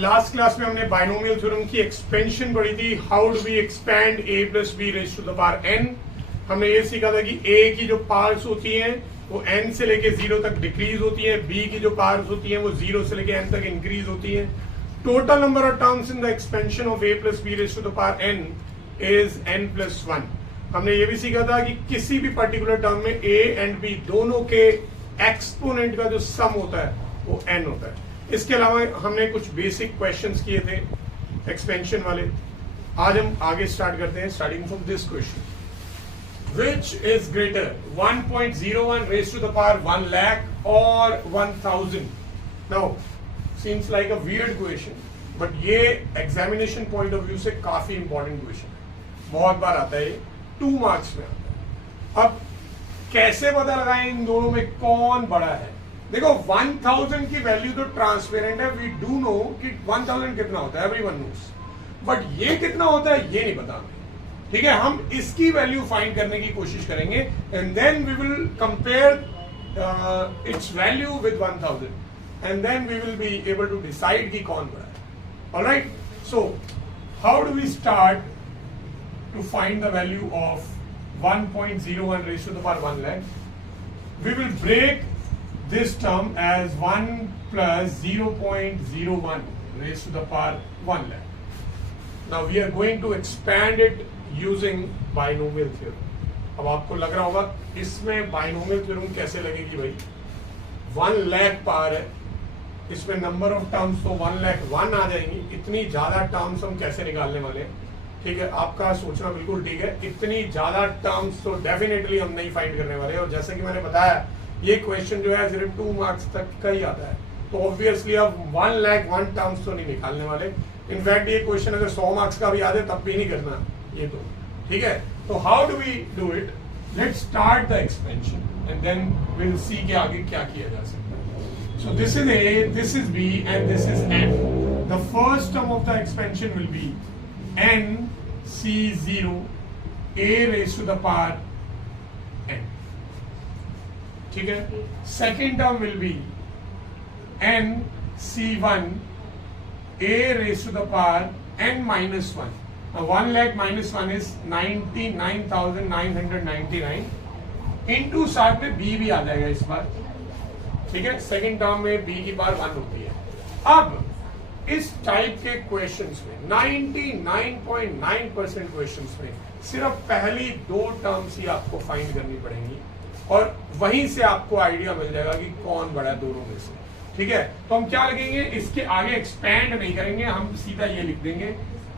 Last class में हमने binomial theorem की एक्सपेंशन पढ़ी थी. How do we expand a plus B raise to the power n. हमने ये सीखा था कि a की जो पावर्स होती हैं वो n से लेके 0 तक डिक्रीज होती है, b की जो पावर्स होती हैं वो 0 से लेके n तक इंक्रीज होती है. Total number of terms in the expansion of a plus B raise to the power n is n plus 1. हमने ये भी सीखा था कि किसी भी पर्टिकुलर टर्म में a एंड b दोनों के एक्सपोनेंट का जो सम होता है वो n होता है. इसके अलावा हमने कुछ बेसिक क्वेश्चंस किए थे एक्सपेंशन वाले. आज हम आगे स्टार्ट करते हैं, starting from this question. Which is greater 1.01 raised to the power 1 lakh or 1000? Now seems like a weird question, but ये एग्जामिनेशन पॉइंट ऑफ व्यू से काफी इंपॉर्टेंट क्वेश्चन है. बहुत बार आता है, 2 मार्क्स में आता है. अब कैसे पता लगाएं इन दोनों में कौन बड़ा है? देखो 1000 की वैल्यू तो ट्रांसपेरेंट है. वी डू नो कि 1000 कितना होता है, एवरीवन नोस. बट ये कितना होता है ये नहीं पता हमें. ठीक है, हम इसकी वैल्यू फाइंड करने की कोशिश करेंगे and then we will compare its value with 1000 and then we will be able to decide कि कौन बड़ा है. Alright, so how do we start to find the value of 1.01 raised to the power 1 lakh? We will break this term as 1 plus 0.01 raised to the power 1 lakh. Now we are going to expand it using binomial theorem. अब आपको लग रहा होगा इसमें binomial theorem कैसे लगेगी भाई? 1 lakh power है, इसमें नंबर ऑफ टर्म्स तो 1 lakh 1 आ जाएंगी. इतनी ज्यादा टर्म्स हम कैसे निकालने वाले हैं? ठीक है, आपका सोचना बिल्कुल ठीक है. इतनी ज्यादा टर्म्स तो डेफिनेटली हम नहीं फाइंड करने वाले. और जैसे कि मैंने बताया ये क्वेश्चन जो है सिर्फ 2 मार्क्स तक का ही आता है, तो ऑब्वियसली अब 1 lakh 1 टर्म्स तो नहीं निकालने वाले. इनफैक्ट ये क्वेश्चन अगर 100 मार्क्स का भी आ जाए तब भी नहीं करना ये तो. ठीक है, तो how do we do it? Let's start the expansion and then we will see कि आगे क्या किया जा सकता है. So this is a, this is b and this is n. The first term of the expansion will be n c0 a raised to the power n. ठीक है, second term will be n c1 a raised to the power n minus 1. Now 1 lakh minus 1 is 99,999 into साथ में b भी आ जाएगा इस बार. ठीक है, second term में b की पावर 1 होती है. अब इस टाइप के क्वेश्चंस में 99.9% क्वेश्चंस में सिर्फ पहली 2 टर्म्स ही आपको फाइंड करनी पड़ेंगी और वहीं से आपको आइडिया मिल जाएगा कि कौन बड़ा है दोनों में से. ठीक है, तो हम क्या लिखेंगे, इसके आगे एक्सपैंड नहीं करेंगे, हम सीधा ये लिख देंगे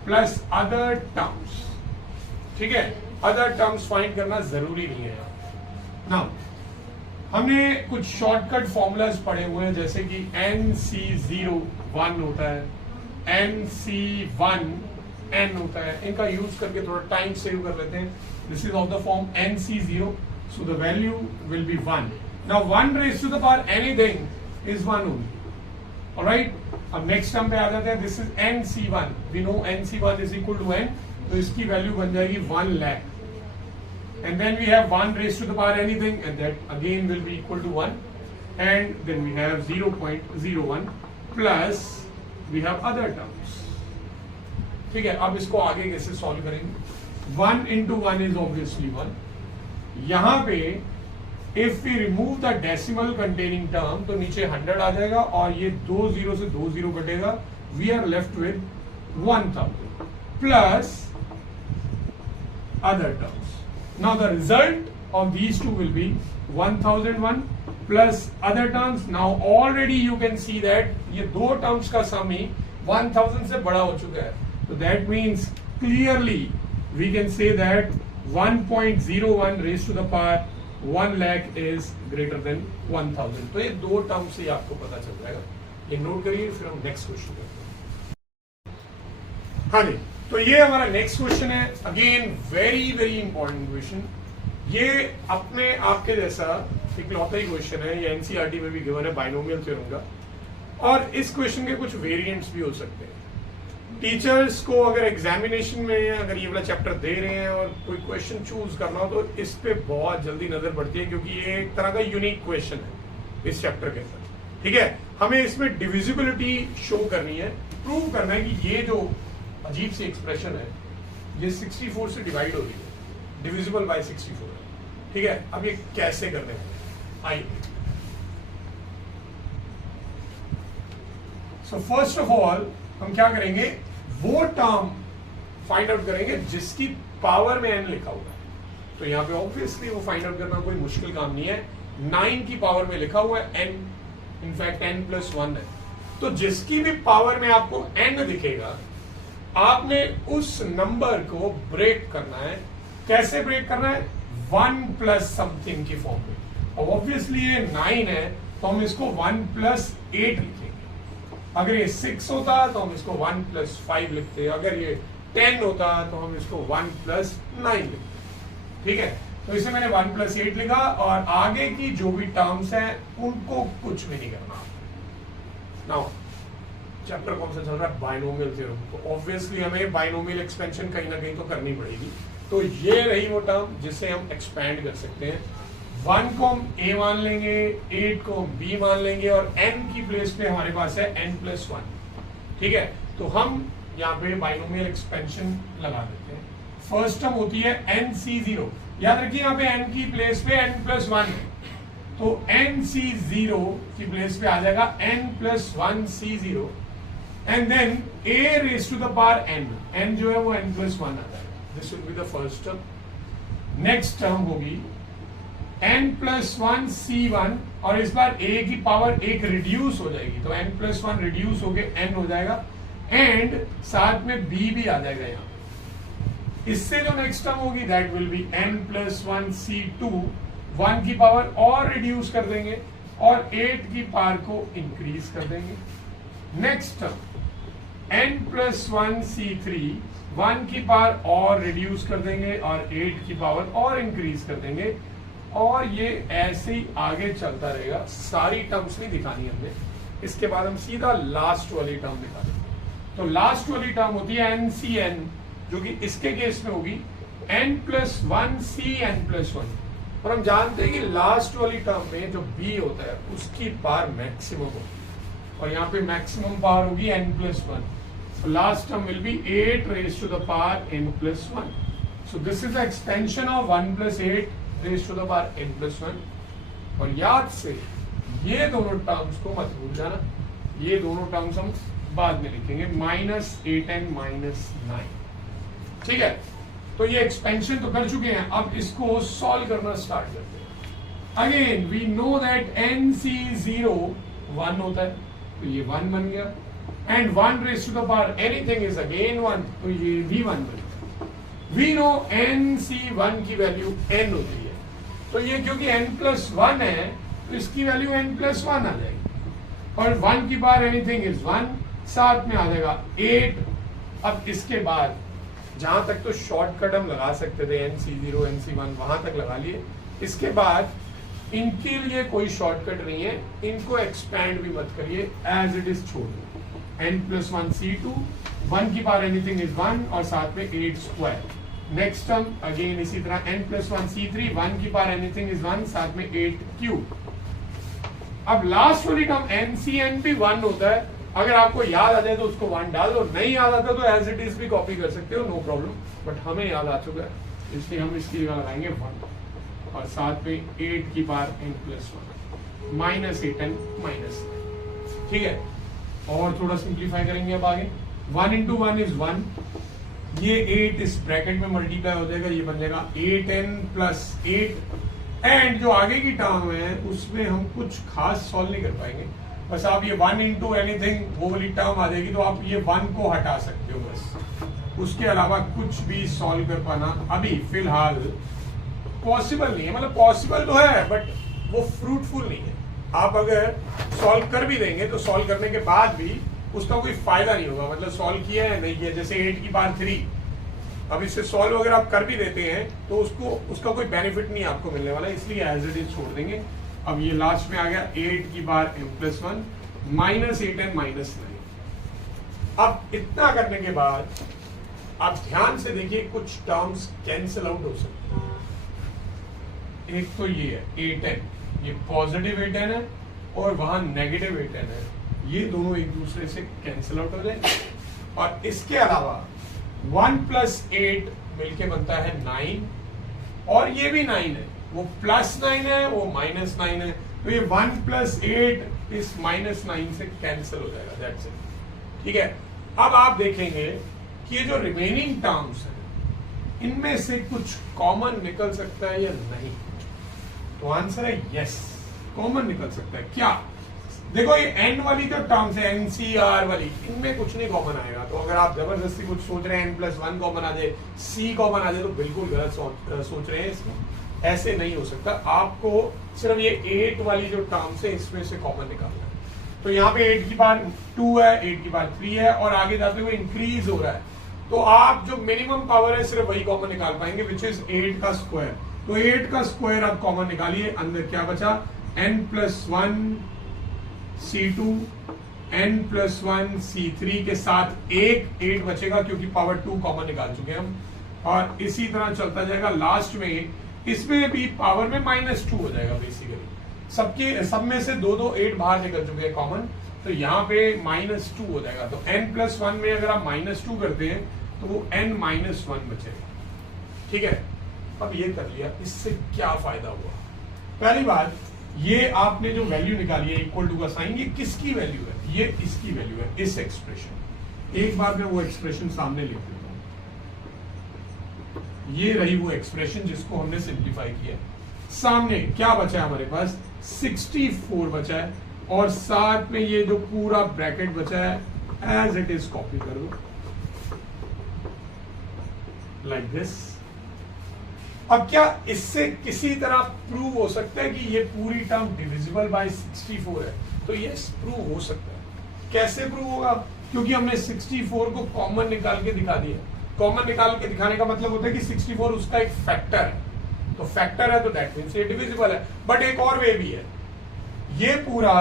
प्लस अदर टर्म्स. ठीक है, अदर टर्म्स फाइंड करना जरूरी नहीं है. नाउ हमने कुछ शॉर्टकट फॉर्मूलाज पढ़े हुए हैं, जैसे कि NC0 1 होता है, NC1 n होता है. इनका यूज करके थोड़ा टाइम सेव कर लेते हैं. This is of the form NC0, so the value will be 1. Now 1 raised to the power anything is 1 only. Alright, अब नेक्स्ट टर्म पे आ जाते हैं. This is NC1. We know NC1 is equal to n, तो इसकी value बन जाएगी 1 lakh. And then we have 1 raised to the power anything, and that again will be equal to 1. And then we have 0.01 plus we have other terms. ठीक है, अब इसको आगे कैसे सॉल्व करेंगे? 1 into 1 is obviously 1. यहां पे if we remove the decimal containing term तो नीचे 100 आ जाएगा और ये 2 0 से 2 0 कटेगा. We are left with 1000 plus other terms. Now the result of these two will be 1001 plus other terms. Now already you can see that ये 2 terms का sum ही 1000 से बड़ा हो चुका है. So that means clearly we can say that 1.01 raised to the power 1 lakh is greater than 1000. तो ये 2 term से आपको पता चल जाएगा. ये नोट करिए, फिर हम नेक्स्ट क्वेश्चन करते हैं. हाँ जी, तो ये हमारा नेक्स्ट क्वेश्चन है. Again very very important question. ये अपने आपके जैसा इकलौता ही क्वेश्चन है. ये एनसीईआरटी में भी गिवन है बाइनोमियल थ्योरम का. और इस क्वेश्चन के कुछ वेरिएंट्स भी हो सकते हैं. टीचर्स को अगर एग्जामिनेशन में अगर ये वाला चैप्टर दे रहे हैं और कोई क्वेश्चन चूज करना हो तो इस पे बहुत जल्दी नजर पड़ती है, क्योंकि ये एक तरह का यूनिक क्वेश्चन है इस चैप्टर के अंदर. ठीक है, हमें इसमें डिविजिबिलिटी शो करनी है, प्रूव करना है कि ये जो अजीब सी एक्सप्रेशन है ये 64 से डिवाइड हो रही है, डिविजिबल बाय 64 है। ठीक है, अब ये कैसे करने हैं आइए। सो फर्स्ट ऑफ ऑल हम क्या करेंगे, वो टर्म फाइंड आउट करेंगे जिसकी पावर में n लिखा हुआ है। तो यहाँ पे ऑब्वियसली वो फाइंड आउट करना कोई मुश्किल काम नहीं है, 9 की पावर में लिखा हुआ है n, इनफैक्ट n+1 है। तो जिसकी भी पावर में आपको n दिखेगा, आपने उस नंबर को ब्रेक करना है। कैसे ब्रेक करना है, 1 प्लस समथिंग की फॉर्म में। और ऑब्वियसली ये 9 है तो हम इसको 1 प्लस 8 लिखेंगे। अगर ये 6 होता तो हम इसको 1 प्लस 5 लिखते, अगर ये 10 होता तो हम इसको 1 प्लस 9 लिखते। ठीक है, तो इसे मैंने 1 प्लस 8 लिखा, और आगे की जो भी टर्म्स हैं उनको कुछ भी नहीं करना। नाउ चैप्टर कौन सा चल रहा है, बाइनोमियल थ्योरम। तो ऑब्वियसली हमें बाइनोमियल एक्सपेंशन कहीं ना कहीं तो करनी पड़ेगी। तो ये रही वो टर्म जिसे हम एक्सपैंड कर सकते हैं। 1 को हम a मान लेंगे, 8 को हम b मान लेंगे, और n की प्लेस पे हमारे पास है n+1। ठीक है, तो हम यहाँ पे बाइनोमियल एक्सपेंशन लगा देते हैं। फर्स्ट टर्म होती है nc0, याद रखिए यहाँ पे n की प्लेस पे n+1 है, तो nc0 की प्लेस पे आ जाएगा n+1c0, and then a raise to the power n जो है वो n+1 आ जाएगा। This will be the first term. Next term होगी n+1c1, और इस बार a की पावर 1 रिड्यूस हो जाएगी, तो n+1 रिड्यूस हो गए n हो जाएगा, एंड साथ में b भी आ जाएगा यहाँ। इससे जो नेक्स्ट टर्म होगी दैट विल बी n+1c2, 1 की पावर और रिड्यूस कर देंगे और 8 की पावर को इंक्रीज कर देंगे। नेक्स्ट टर्म n+1c3, 1 की पावर और रिड्यूस कर देंगे और 8 की पावर और इंक्रीज कर देंगे, और ये ऐसे ही आगे चलता रहेगा। सारी टर्म्स नहीं दिखानी हमने, इसके बाद हम सीधा लास्ट वाली टर्म दिखा देंगे। तो लास्ट वाली टर्म होती है ncn, जो कि इसके केस में होगी n+1cn+1, और हम जानते हैं कि लास्ट वाली टर्म में जो b होता है उसकी पावर मैक्सिमम होगी, और यहाँ पे मैक्सिमम पावर होगी n+1। So last term will be 8 raised to the power n+1. So this is the expansion of 1 plus 8 raised to the power n+1. और याद से ये दोनों टर्म्स को मत भूल जाना, ये दोनों टर्म्स हम बाद में लिखेंगे, -8n -9। ठीक है, तो ये एक्सपेंशन तो कर चुके हैं, अब इसको सॉल्व करना स्टार्ट करते हैं। Again we know that nc0 1 होता है, तो ये 1 बन गया, and 1 raise to the power anything is again 1, तो ये भी 1 बन गया। वी नो nc1 की वैल्यू n होती है, तो ये क्योंकि n+1 है तो इसकी वैल्यू n+1 आ जाएगी, और 1 की पावर एनीथिंग इज 1, साथ में आ जाएगा 8। अब इसके बाद जहां तक तो शॉर्टकट हम लगा सकते थे nc0 nc1 वहां तक लगा लिए, इसके बाद इनके लिए कोई शॉर्टकट नहीं है, इनको एक्सपैंड भी मत करिए, एज इट इज छोड़ दो। n+1c2, 1 की पावर एनीथिंग इज 1, और साथ में 8 स्क्वायर। नेक्स्ट टर्म अगेन इसी तरह n+1c3, 1 की पावर एनीथिंग इज 1, साथ में 8 क्यूब। अब लास्ट वाली टर्म ncn भी 1 होता है, अगर आपको याद आ जाए तो उसको 1 डाल दो, नहीं याद आता तो एज इट इज भी कॉपी कर सकते हो, नो प्रॉब्लम, बट हमें याद आ चुका है इसलिए हम इसकी जगह लगाएंगे 1, और साथ में 8 की पावर n+1 -8n -9। ठीक है, और थोड़ा सिंप्लीफाई करेंगे अब आगे। 1 × 1 इज 1, ये 8 इस ब्रैकेट में मल्टीप्लाई हो जाएगा, ये बन जाएगा 8n + 8, एंड जो आगे की टर्म है उसमें हम कुछ खास सॉल्व नहीं कर पाएंगे, बस आप ये 1 × एनीथिंग वो वाली टर्म आ जाएगी, तो आप ये 1 को हटा सकते हो बस, उसके अलावा कुछ भी सॉल्व कर पाना अभी फिलहाल पॉसिबल नहीं है। मतलब पॉसिबल तो है बट वो फ्रूटफुल नहीं है। आप अगर सॉल्व कर भी देंगे तो सॉल्व करने के बाद भी उसका कोई फायदा नहीं होगा, मतलब सॉल्व किया है नहीं किया। जैसे 8 की पावर 3, अब इससे सॉल्व अगर आप कर भी देते हैं तो उसका कोई बेनिफिट नहीं आपको मिलने वाला, इसलिए एज इट इज छोड़ देंगे। अब ये लास्ट में आ गया 8 की पावर n+1 -8n -9। अब इतना करने के बाद आप ध्यान से देखिए कुछ टर्म्स कैंसिल आउट हो सकते हैं। एक तो ये है 8n, ये पॉजिटिव 8n है, और वहां नेगेटिव 8n है, ये दोनों एक दूसरे से कैंसिल आउट हो जाएंगे। और इसके अलावा 1 प्लस 8 मिलके बनता है 9, और ये भी 9 है, वो +9 है, वो -9 है, तो ये 1 प्लस 8 इस -9 से कैंसिल हो जाएगा, दैट्स इट। ठीक है, अब आप देखेंगे कि ये जो रिमेनिंग टर्म्स हैं इनमें से कुछ कॉमन निकल सकता है या नहीं, तो आंसर है यस, कॉमन निकल सकता है। क्या? देखो ये n वाली जो टर्म्स है, NCR वाली, इनमें कुछ नहीं कॉमन आएगा। तो अगर आप जबरदस्ती कुछ सोच रहे हैं n+1 कॉमन आ जाए, c कॉमन आ जाए, तो बिल्कुल गलत सोच रहे हैं। इसमें ऐसे नहीं हो सकता, आपको सिर्फ ये 8 वाली जो टर्म्स है इसमें से कॉमन निकालना है। तो यहाँ पे 8 की पावर 2 है, 8 की पावर 3 है, और आगे जाते हुए इंक्रीज हो रहा है, तो आप जो मिनिमम पावर है सिर्फ वही कॉमन निकाल पाएंगे, विच इज 8 का स्क्वायर। तो 8 का स्क्वायर आप कॉमन निकालिए, अंदर क्या बचा, n+1 C2 n+1 C3 के साथ 8 बचेगा, क्योंकि पावर 2 कॉमन निकाल चुके हैं हम, और इसी तरह चलता जाएगा। लास्ट में इसमें भी पावर में -2 हो जाएगा बेसिकली, सब में से 2 8 बाहर निकल चुके हैं कॉमन, तो यहाँ पे -2 हो जाएगा। तो n+1 में अगर आप -2 करते हैं तो वो n-1 बचेगा। ठीक है, अब ये कर लिया, इससे क्या फायदा हुआ? पहली बात, ये आपने जो वैल्यू निकाली है इक्वल टू का साइन, ये किसकी वैल्यू है? ये इसकी वैल्यू है, इस एक्सप्रेशन। एक बार मैं वो एक्सप्रेशन सामने लिख देता हूं, ये रही वो एक्सप्रेशन जिसको हमने सिंप्लीफाई किया। सामने क्या बचा है हमारे पास, 64 बचा है, और साथ में ये जो पूरा ब्रैकेट बचा है एज इट इज कॉपी कर दो लाइक दिस। अब क्या इससे किसी तरह प्रूव हो सकता है कि ये पूरी टर्म डिविजिबल बाय 64 है? तो यस, प्रूव हो सकता है। कैसे प्रूव होगा? क्योंकि हमने 64 को कॉमन निकाल के दिखा दिया। कॉमन निकाल के दिखाने का मतलब होता है कि 64 उसका एक फैक्टर है, तो फैक्टर है तो दैट मींस ये डिविजिबल है। बट एक और वे भी है, ये पूरा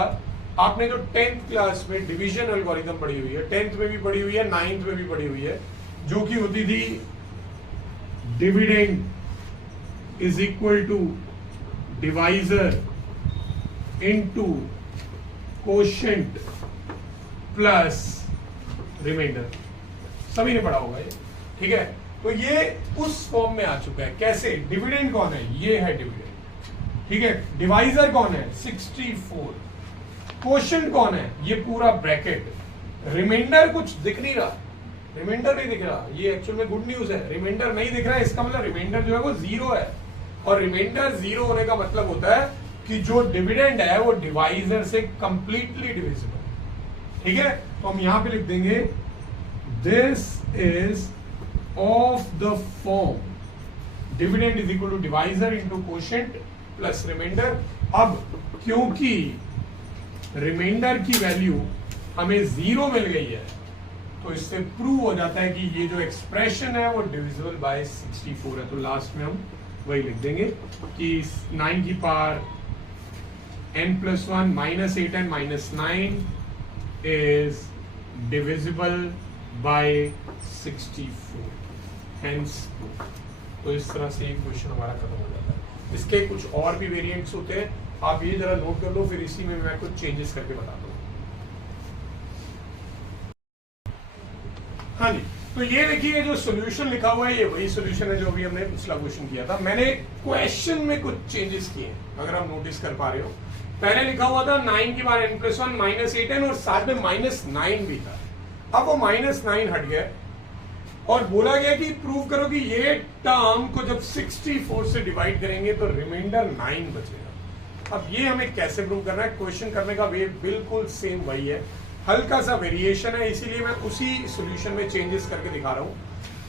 आपने जो 10th क्लास में डिवीजन एल्गोरिथम पढ़ी हुई है, 10th में भी पढ़ी हुई है, 9th में भी पढ़ी हुई है, जो कि होती थी dividend is equal to divisor into quotient plus remainder। सभी ने पढ़ा होगा ये, ठीक है। तो ये उस फॉर्म में आ चुका है। कैसे? डिविडेंड कौन है? ये है डिविडेंड, ठीक है। डिवाइजर कौन है? 64। क्वोशिएंट कौन है? ये पूरा ब्रैकेट। रिमाइंडर कुछ दिख नहीं रहा, रिमाइंडर नहीं दिख रहा, ये एक्चुअल में गुड न्यूज है। रिमाइंडर नहीं दिख रहा है, इसका मतलब रिमाइंडर जो है वो 0 है, और रिमाइंडर 0 होने का मतलब होता है कि जो डिविडेंड है वो डिवाइजर से कंप्लीटली डिविजिबल। ठीक है, तो हम यहां पे लिख देंगे this is of the form dividend is equal to divisor into quotient plus remainder. अब क्योंकि रिमाइंडर की वैल्यू हमें 0 मिल गई है, तो इससे प्रूव हो जाता है कि ये जो एक्सप्रेशन है वो डिविजिबल बाय 64 है। तो लास्ट में हम वही लिख देंगे कि 9 की power n+1 -8n -9 is divisible by 64, hence. तो इस तरह से एक क्वेश्चन हमारा खत्म हो जाता है। इसके कुछ और भी वेरिएंट्स होते हैं, आप ये जरा नोट कर लो, फिर इसी में मैं कुछ चेंजेस करके बता दूं। हाँ जी, तो ये देखिए जो सॉल्यूशन लिखा हुआ है ये वही सॉल्यूशन है जो अभी हमने पिछला क्वेश्चन किया था। मैंने क्वेश्चन में कुछ चेंजेस किए हैं, अगर आप नोटिस कर पा रहे हो। पहले लिखा हुआ था 9 की पावर n+1 -8n, और साथ में -9 भी था। अब वो -9 हट गया और बोला गया कि प्रूव करो कि ये टर्म को जब 64 से डिवाइड करेंगे तो रिमाइंडर 9 बचेगा। अब ये हमें कैसे प्रूव करना है? क्वेश्चन करने का वे बिल्कुल सेम वही है, हल्का सा वेरिएशन है, इसीलिए मैं उसी सॉल्यूशन में चेंजेस करके दिखा रहा हूं।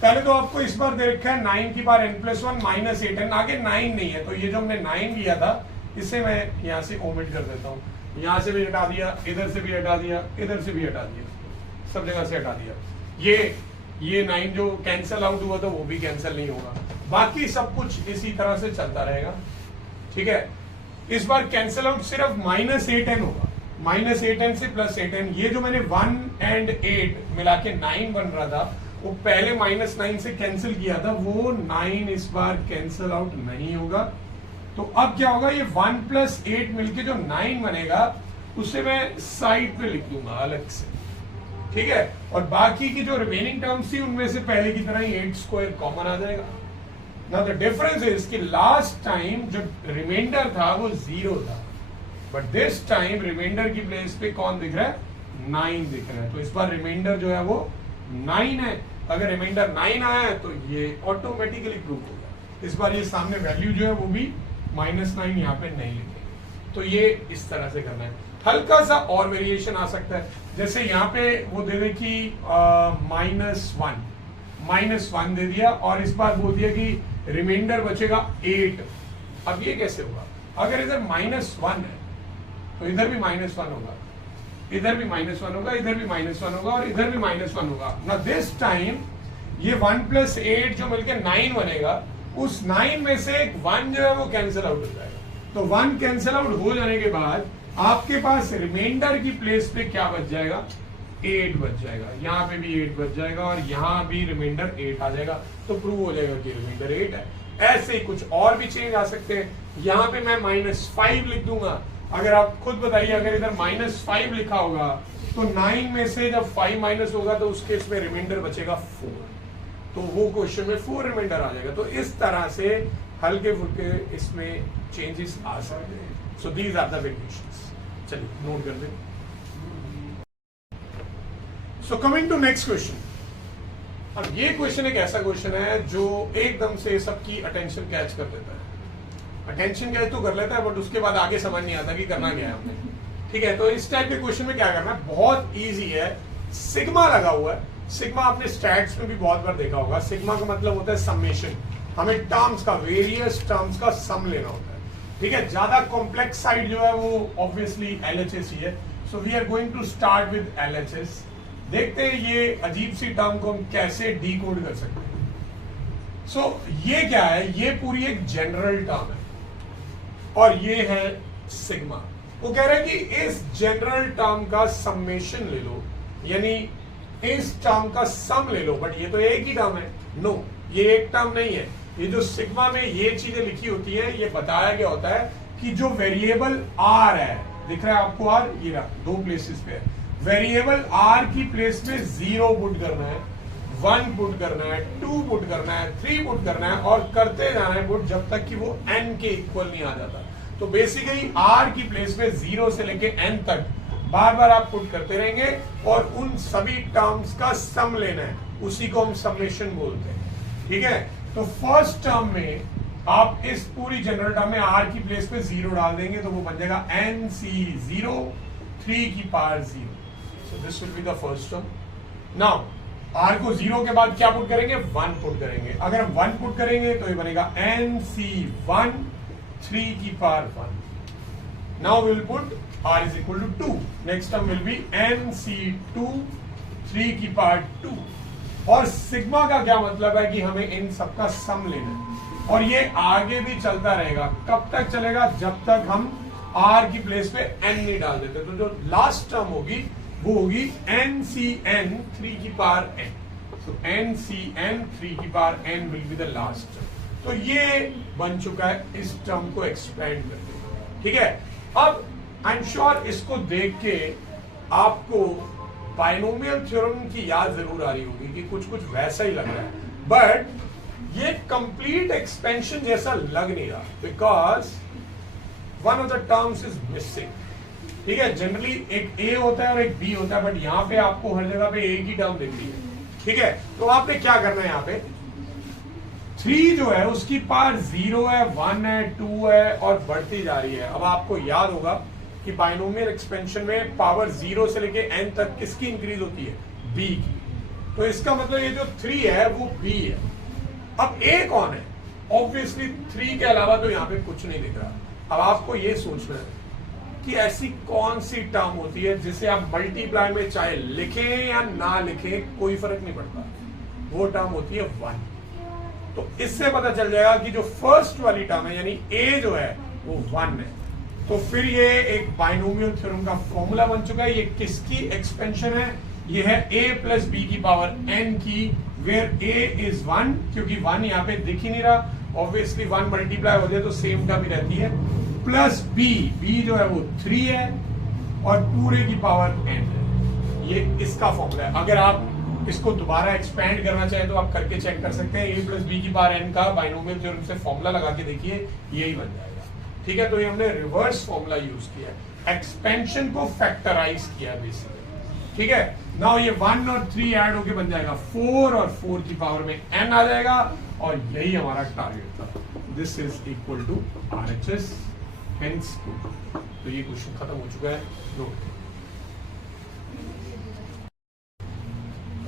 पहले तो आपको इस बार दे रखा है 9 की पावर n+1 -8n, आगे 9 नहीं है, तो ये जो हमने 9 लिया था इसे मैं यहाँ से ओमिट कर देता हूँ। यहाँ से भी हटा दिया, इधर से भी हटा दिया, इधर से भी हटा दिया, सब जगह से हटा दिया। ये 9 जो कैंसिल आउट हुआ था वो भी कैंसिल नहीं होगा, बाकी सब कुछ इसी तरह से चलता रहेगा। ठीक है, इस बार कैंसिल आउट सिर्फ -8n होगा, -8n से +8n। ये जो मैंने 1 and 8 मिला के 9 बन रहा था, वो पहले -9 से कैंसिल किया था, वो 9 इस बार कैंसिल आउट नहीं होगा। तो अब क्या होगा, ये 1 + 8 मिलके जो 9 बनेगा उसे मैं साइड पे लिख दूंगा अलग से, ठीक है। और बाकी की जो रिमेनिंग टर्म्स थी उनमें से पहले की तरह ही 8 स्क्वायर कॉमन आ जाएगा। नाउ द डिफरेंस इज कि लास्ट टाइम जो रिमाइंडर था वो 0 था, बट दिस टाइम रिमाइंडर की प्लेस पे कौन दिख रहा है, 9 दिख रहा है। तो इस बार रिमाइंडर जो है वो 9 है। अगर रिमाइंडर 9 आया है तो ये ऑटोमेटिकली प्रूव होगा। इस बार ये सामने वैल्यू जो है वो भी -9 यहाँ पे नहीं लिखेंगे। तो ये इस तरह से करना है। हल्का सा और वेरिएशन आ सकता है, जैसे यहाँ पे वो दे दे कि -1 दे दिया और इस बार बोल दिया कि रिमाइंडर बचेगा 8। अब ये कैसे होगा, अगर इधर -1 है तो इधर भी -1 होगा, इधर भी -1 होगा, इधर भी -1 होगा और इधर भी -1 होगा। ना दिस टाइम ये 1 + 8 जो मिलकर 9 बनेगा, उस 9 में से एक 1 जो है वो कैंसिल आउट हो जाएगा। तो 1 कैंसिल आउट हो जाने के बाद आपके पास रिमाइंडर की प्लेस पे क्या बच जाएगा, 8 बच जाएगा। यहाँ पे भी 8 बच जाएगा और यहाँ भी रिमाइंडर 8 आ जाएगा। तो प्रूव हो जाएगा कि रिमाइंडर 8 है। ऐसे ही कुछ और भी चेंज आ सकते हैं। यहाँ पे मैं -5 लिख दूंगा। अगर आप खुद बताइए, अगर इधर -5 लिखा होगा तो 9 में से जब 5 माइनस होगा तो उस केस में रिमाइंडर बचेगा 4। तो वो क्वेश्चन में 4 रिमाइंडर आ जाएगा। तो इस तरह से हल्के फुल्के इसमें चेंजेस आ सकते हैं। So these are the variations. चलिए नोट कर दें। So coming to next question. अब ये क्वेश्चन एक ऐसा क्वेश्चन है जो एकदम से सबकी अटेंशन कैच कर देता है। अटेंशन कैच तो कर लेता है, बट उसके बाद आगे समझ नहीं आता कि करना क्या है हमने, ठीक है। तो इस टाइप के क्वेश्चन में क्या करना है, बहुत इजी है। सिग्मा लगा हुआ है। सिग्मा आपने स्टैट्स में भी बहुत बार देखा होगा। सिग्मा का मतलब होता है समेशन। हमें टर्म्स का, वेरियस टर्म्स का सम लेना होता है, ठीक है। ज्यादा कॉम्प्लेक्स साइड जो है वो ऑब्वियसली LHS ही है। So we are going to start with LHS। देखते हैं ये अजीब सी टर्म को हम कैसे डीकोड कर सकते हैं। सो ये क्या है, ये पूरी एक जनरल टर्म है और ये है सिग्मा। वो कह रहा है कि इस जनरल टर्म का समेशन ले लो, यानी इस टर्म का सम ले लो। बट ये तो एक ही टर्म है। नो, ये एक टर्म नहीं है। ये जो सिग्मा में ये चीजें लिखी होती है, ये बताया गया होता है कि जो वेरिएबल r है, दिख रहा है आपको r, ये रहा, 2 प्लेसेस पे है। वेरिएबल r की प्लेस में 0 पुट करना है, 1 पुट करना है, 2 पुट करना है, 3 पुट करना है और करते जाना है पुट जब तक कि वो n के इक्वल नहीं आ जाता। तो बेसिकली r की प्लेस में 0 से लेके n तक बार बार आप पुट करते रहेंगे और उन सभी टर्म्स का सम लेना है। उसी को हम समेशन बोलते हैं, ठीक है। तो फर्स्ट टर्म में आप इस पूरी जनरल टर्म में r की प्लेस पे 0 डाल देंगे तो वो बन जाएगा NC0 3 की power 0। So this will be the first term. Now r को 0 के बाद क्या पुट करेंगे, 1 पुट करेंगे। अगर हम 1 पुट करेंगे तो ये बनेगा NC1 3 की पावर 1। Now will put r is equal to 2. Next term will be NC2 3 की पावर 2। और सिग्मा का क्या मतलब है कि हमें इन सबका सम लेना है और ये आगे भी चलता रहेगा। कब तक चलेगा, जब तक हम r की प्लेस पे n नहीं डाल देते। तो जो लास्ट टर्म होगी वो होगी NCN 3 की पावर n। So NCN 3 की power n will be the last term। तो ये बन चुका है इस टर्म को एक्सपेंड करके, ठीक है। अब आई एम श्योर इसको देख के आपको बाइनोमियल थ्योरम की याद जरूर आ रही होगी कि कुछ कुछ वैसा ही लग रहा है, बट ये कंप्लीट एक्सपेंशन जैसा लग नहीं रहा because one of the terms is missing, ठीक है। जनरली एक a होता है और एक b होता है, बट यहाँ पे आपको हर जगह पे एक ही टर्म दिख रही है, ठीक है। तो आपने क्या करना है, यहाँ पे 3 जो है उसकी पावर 0 है, 1 है, 2 है और बढ़ती जा रही है। अब आपको याद होगा कि बाइनोमियल एक्सपेंशन में पावर 0 से लेके n तक किसकी इंक्रीज होती है, b की। तो इसका मतलब ये जो 3 है वो b है। अब a कौन है, ऑब्वियसली 3 के अलावा तो यहाँ पे कुछ नहीं दिख रहा। अब आपको ये सोचना है कि ऐसी कौन सी टर्म होती है जिसे आप मल्टीप्लाई में चाहे लिखें या ना लिखें कोई फर्क नहीं पड़ता, वो टर्म होती है 1। तो इससे पता चल जाएगा कि जो फर्स्ट वाली टर्म है यानी a जो है वो 1 है। तो फिर ये एक बाइनोमियल थ्योरम का फॉर्मूला बन चुका है। ये किसकी एक्सपेंशन है, ये है a प्लस b की पावर n की, वेयर a इज 1, क्योंकि 1 यहाँ पे दिख ही नहीं रहा। ऑब्वियसली 1 मल्टीप्लाई हो जाए तो सेम टर्म ही रहती है, प्लस b जो है वो 3 है, और पूरे की पावर n है। ये इसका फॉर्मूला है। अगर आप इसको दोबारा एक्सपेंड करना चाहें तो आप करके चेक कर सकते हैं। a प्लस बी की पावर n का बाइनोमियल थ्योरम से फॉर्मूला लगा के देखिए, यही बन जाएगा। ठीक है, तो ये हमने रिवर्स फॉर्मूला यूज किया, एक्सपेंशन को फैक्टराइज किया बेसिकली। ठीक है, नाउ ये 1 और 3 ऐड होके बन जाएगा 4 और 4 की पावर में n आ जाएगा, और यही हमारा टारगेट था। This is equal to RHS hence 2। तो ये क्वेश्चन खत्म हो चुका है। Note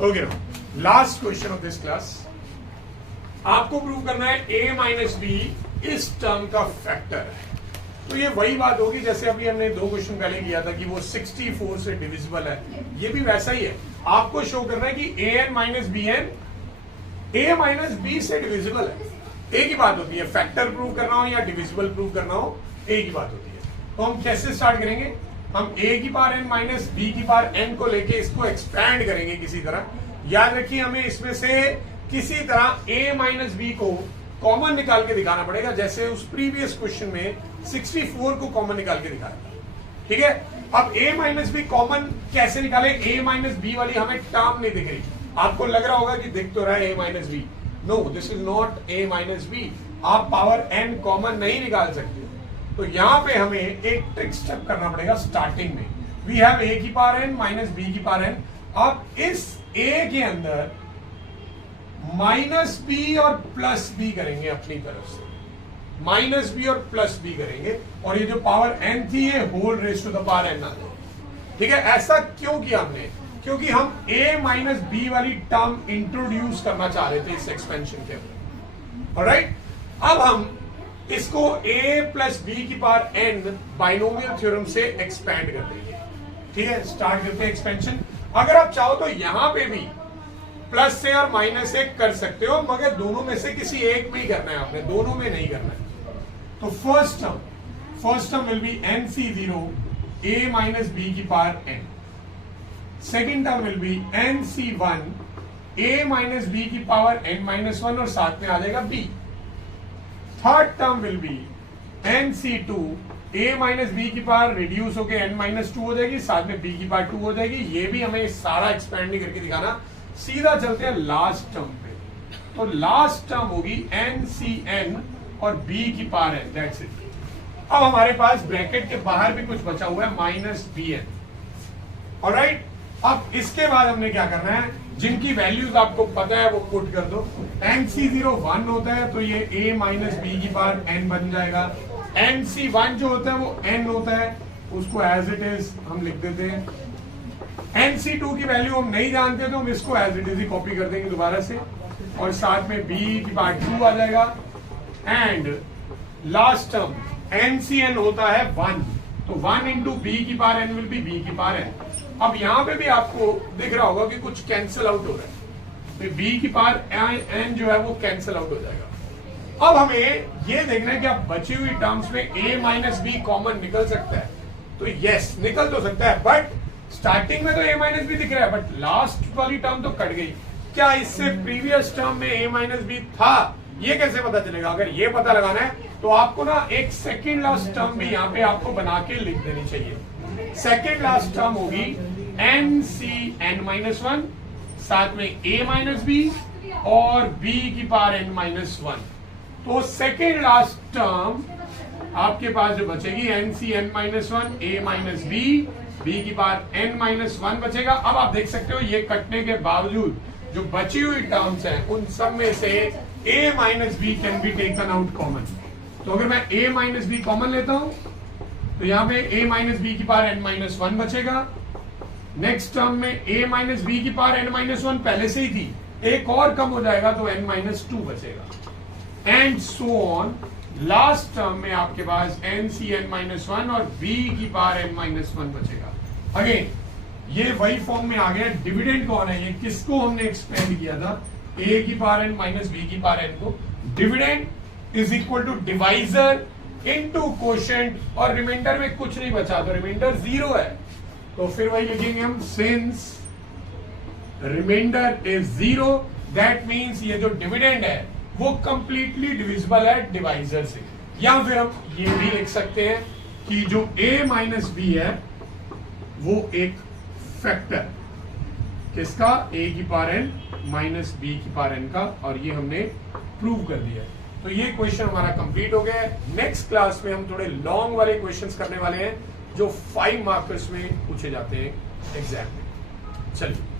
okay, last question of this class. आपको प्रूव करना है a माइनस बी इस टर्म का फैक्टर है। तो ये वही बात होगी जैसे अभी हमने 2 क्वेश्चन पहले किया था कि वो 64 से डिविजिबल है, ये भी वैसा ही है। आपको शो करना है कि an minus B N a minus B से डिविजिबल है। एक ही बात होती है, फैक्टर प्रूव करना हो या डिविजिबल प्रूव करना हो, एक ही बात होती है। तो हम कैसे स्टार्ट करेंगे? हम a की पावर n माइनस बी की पावर n को लेके इसको एक्सपैंड करेंगे किसी तरह। याद रखिए, हमें इसमें से किसी तरह a माइनस बी को कॉमन निकाल के दिखाना पड़ेगा, जैसे उस प्रीवियस क्वेश्चन में 64 को कॉमन निकाल के दिखाया था। ठीक है, अब a माइनस बी कॉमन कैसे निकाले? a माइनस बी वाली हमें टर्म नहीं दिख रही। आपको लग रहा होगा कि दिख तो रहा है a minus B. No, this is not a minus B. आप पावर n कॉमन नहीं निकाल सकते। तो यहां पे हमें एक ट्रिक स्टेप करना पड़ेगा स्टार्टिंग में। वी हैव a की पावर n माइनस बी की पावर n। अब इस a के अंदर माइनस बी और प्लस बी करेंगे अपनी तरफ से, माइनस बी और प्लस बी करेंगे, और ये जो पावर n थी ये whole raise to the power n आ गई। ठीक है, ऐसा क्यों किया हमने? क्योंकि हम a माइनस बी वाली टर्म इंट्रोड्यूस करना चाह रहे थे इस एक्सपेंशन के अंदर। ऑलराइट, अब हम इसको a प्लस बी की पावर n बाइनोमियल थ्योरम से एक्सपेंड कर देंगे। ठीक है, स्टार्ट करते हैं एक्सपेंशन। अगर आप चाहो तो यहां पे भी प्लस से और माइनस से कर सकते हो, मगर दोनों में से किसी एक में ही करना है आपने, दोनों में नहीं करना है। तो first term will be nc0 a minus B की power n। Second term will be nc1 a minus B की पावर n माइनस 1, और साथ में आ जाएगा b। Third term will be nc2 a minus B की पावर रिड्यूस होकर n minus 2 हो जाएगी, साथ में b की पावर 2 हो जाएगी। ये भी हमें सारा एक्सपेंड नहीं करके दिखाना, सीधा चलते हैं लास्ट टर्म पे। तो लास्ट टर्म होगी NCN और b की पावर n, दैट्स इट। अब हमारे पास ब्रैकेट के बाहर भी कुछ बचा हुआ है माइनस BN। ऑलराइट, अब इसके बाद हमने क्या करना है? जिनकी वैल्यूज आपको पता है वो पुट कर दो। NC0 1 होता है तो ये a माइनस बी की पावर n बन जाएगा। NC1 जो होता है वो n होता है, उसको एज इट इज हम लिख देते हैं। NC2 की वैल्यू हम नहीं जानते तो हम इसको एज इट इज ही कॉपी कर देंगे दोबारा से, और साथ में b की पावर 2 आ जाएगा। एंड लास्ट टर्म NCN होता है 1, तो 1 इंटू बी की power n will be b की पावर n। अब यहां पे भी आपको दिख रहा होगा कि कुछ कैंसिल आउट हो रहा है, तो b की पावर n जो है वो कैंसिल आउट हो जाएगा। अब हमें ये देखना है कि अब बची हुई टर्म्स में a माइनस बी कॉमन निकल सकता है। तो यस, निकल तो सकता है, बट स्टार्टिंग में तो a माइनस बी दिख रहा है, बट लास्ट वाली टर्म तो कट गई। क्या इससे प्रीवियस टर्म में a माइनस बी था? ये कैसे पता चलेगा? अगर ये पता लगाना है तो आपको ना एक सेकेंड लास्ट टर्म भी यहाँ पे आपको बना के लिख देनी चाहिए। सेकेंड लास्ट टर्म होगी NCN माइनस 1, साथ में a माइनस बी और b की पावर n माइनस 1। तो सेकेंड लास्ट टर्म आपके पास जो बचेगी NCN minus 1 a minus b की पावर n माइनस 1 बचेगा। अब आप देख सकते हो ये कटने के बावजूद जो बची हुई टर्म्स हैं उन सब में से a minus B can be taken out common. तो अगर मैं a माइनस बी कॉमन लेता हूं तो यहां पे a माइनस बी की पावर n माइनस 1 बचेगा। नेक्स्ट टर्म में a माइनस बी की पावर n माइनस 1 पहले से ही थी, एक और कम हो जाएगा तो n माइनस 2 बचेगा, and so on. Last term में आपके पास NCN माइनस 1 और b की पावर n माइनस 1 बचेगा। अगेन ये वही फॉर्म में आ गया। डिविडेंड कौन है? ये किसको हमने एक्सपेंड किया था? a की पावर n माइनस बी की पावर n को। Dividend is equal to divisor into quotient, और रिमाइंडर में कुछ नहीं बचा तो रिमाइंडर 0 है, तो फिर वही लिखेंगे हम, since reminder is 0 that means ये जो डिविडेंड है वो कंप्लीटली डिविजिबल है डिवाइजर से। या फिर हम ये भी लिख सकते हैं कि जो a माइनस बी है वो एक फैक्टर किसका, a की पावर n माइनस b की पावर n का, और ये हमने प्रूव कर दिया है। तो ये क्वेश्चन हमारा कंप्लीट हो गया है। नेक्स्ट क्लास में हम थोड़े लॉन्ग वाले क्वेश्चंस करने वाले हैं जो 5 मार्कर्स में पूछे जाते हैं एग्जाम में। चलिए।